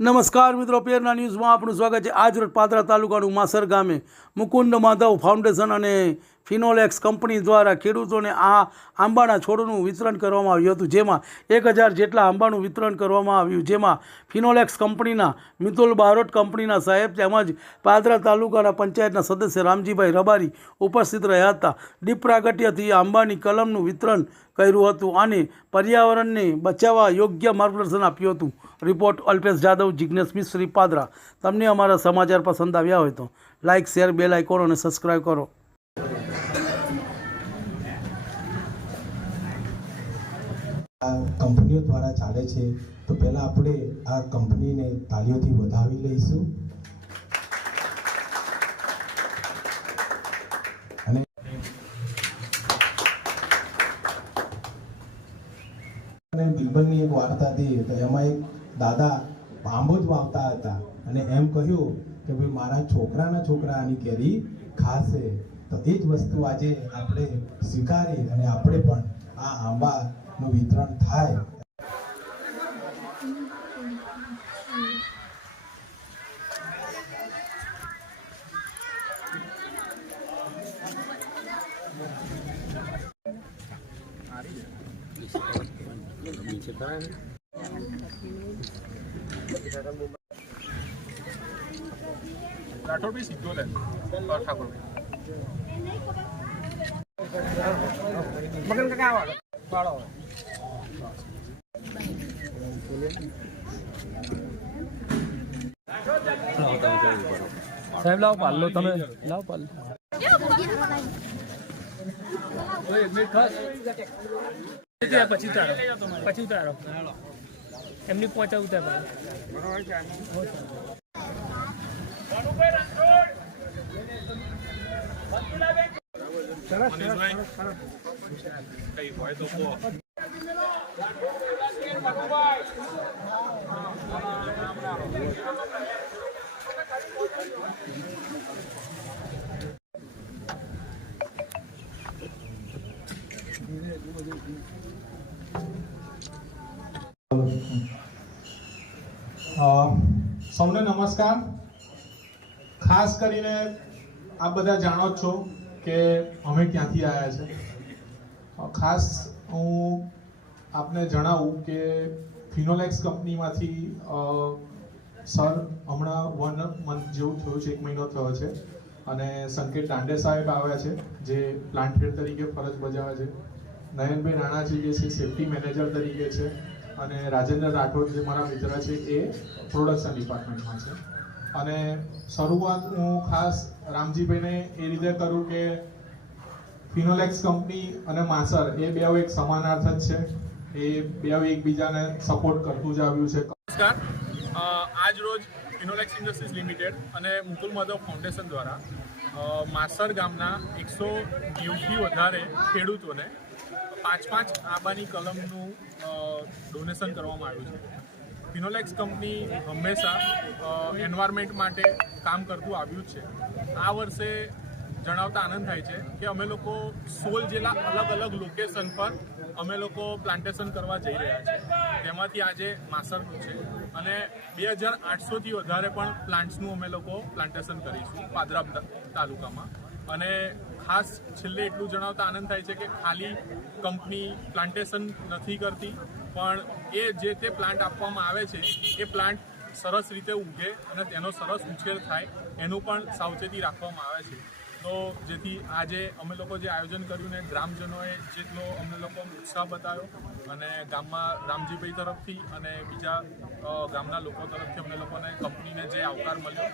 નમસ્કાર મિત્રો, પેરના ન્યૂઝમાં આપણું સ્વાગત છે। આજ રોજ પાદરા તાલુકાનું માસર ગામે મુકુંદ માધવ ફાઉન્ડેશન અને ફિનોલેક્સ કંપની દ્વારા ખેડૂતોને આ આંબાના છોડનું વિતરણ કરવામાં આવ્યું હતું, જેમાં 1000 જેટલા આંબાનું વિતરણ કરવામાં આવ્યું, જેમાં ફિનોલેક્સ કંપનીના મિતુલ બારોટ કંપનીના સાહેબ તેમજ પાદરા તાલુકાના પંચાયતના સદસ્ય રામજીભાઈ રબારી ઉપસ્થિત રહ્યા હતા। દીપ પ્રાગટ્યથી આંબાની કલમનું વિતરણ કર્યું હતું અને પર્યાવરણને બચાવવા યોગ્ય માર્ગદર્શન આપ્યું હતું। રિપોર્ટ અલ્પેશ જાદવ, જિગ્નેશ મિસ્ત્રી, પાદરા। તમને અમારા સમાચાર પસંદ આવ્યા હોય તો લાઇક, શેર, બેલ આઇકોન અને સબસ્ક્રાઈબ કરો। કંપનીઓ દ્વારા ચાલે છે, તો પહેલા આપણે આ કંપનીને તાળીઓથી વધાવી લઈશું। અને બિલબલની એક વાર્તા હતી, તો એમાં એક દાદા આંબો જ વાવતા હતા અને એમ કહ્યું કે ભાઈ મારા છોકરાના છોકરા આની કેરી ખાશે। તો એ જ વસ્તુ આજે આપણે સ્વીકારી અને આપણે પણ આ આંબાનું વિતરણ થાય। राठौर भी सीखो ले और ठाकुर मगन का क्या वाला पाड़ो साहब लाओ पाल लो तमे लाओ पाल ओए मैं खास પછી ઉતારો એમની પહોંચા ઉતાર કઈ હોય તો સૌને નમસ્કાર। ખાસ કરીને આપ બધા જાણો જ છો કે અમે ક્યાંથી આવ્યા છે। ખાસ હું આપને જણાવું કે ફિનોલેક્સ કંપનીમાંથી સર હમણાં 1 મંથ જેવું થયું છે, 1 મહિનો થયો છે, અને સંકેત દાંડે સાહેબ આવ્યા છે જે પ્લાન્ટ હેડ તરીકે ફરજ બજાવે છે, નયનભાઈ રાણાજી જે છે સેફ્ટી મેનેજર તરીકે છે, અને રાજેન્દ્ર રાઠોડ જે મારા મિત્ર છે એ પ્રોડક્શન ડિપાર્ટમેન્ટમાં છે। અને શરૂઆત હું ખાસ રામજીભાઈને એ રીતે કરું કે ફિનોલેક્સ કંપની અને માસર એ બે એક સમાનાર્થ જ છે, એ બે એકબીજાને સપોર્ટ કરતું જ આવ્યું છે। નમસ્કાર, આજ રોજ ફિનોલેક્સ ઇન્ડસ્ટ્રીઝ લિમિટેડ અને મુકુલ માધવ ફાઉન્ડેશન દ્વારા માસર ગામના 190થી વધારે ખેડૂતોને 5 આંબાની કલમનું ડોનેશન કરવામાં આવ્યું છે। ફિનોલેક્સ કંપની હંમેશા એન્વાયરમેન્ટ માટે કામ કરતું આવ્યું છે। આ વર્ષે જણાવતા આનંદ થાય છે કે અમે લોકો 16 જેટલા અલગ અલગ લોકેશન પર અમે લોકો પ્લાન્ટેશન કરવા જઈ રહ્યા છે, તેમાંથી આજે માસરનું છે, અને 2800થી વધારે પણ પ્લાન્ટ્સનું અમે લોકો પ્લાન્ટેશન કરીશું પાદરા તાલુકામાં। અને ખાસ છેલ્લે એટલું જણાવતા આનંદ થાય છે કે ખાલી કંપની પ્લાન્ટેશન નથી કરતી, પણ એ જે તે પ્લાન્ટ આપવામાં આવે છે એ પ્લાન્ટ સરસ રીતે ઉગે અને તેનો સરસ ઉછેર થાય એનું પણ સાવચેતી રાખવામાં આવે છે। તો જેથી આજે અમે લોકો જે આયોજન કર્યું ને ગ્રામજનોએ જેટલો અમને લોકો ઉત્સાહ બતાવ્યો, અને ગામમાં રામજીભાઈ તરફથી અને બીજા ગામના લોકો તરફથી અમને લોકોને કંપનીને જે આવકાર મળ્યો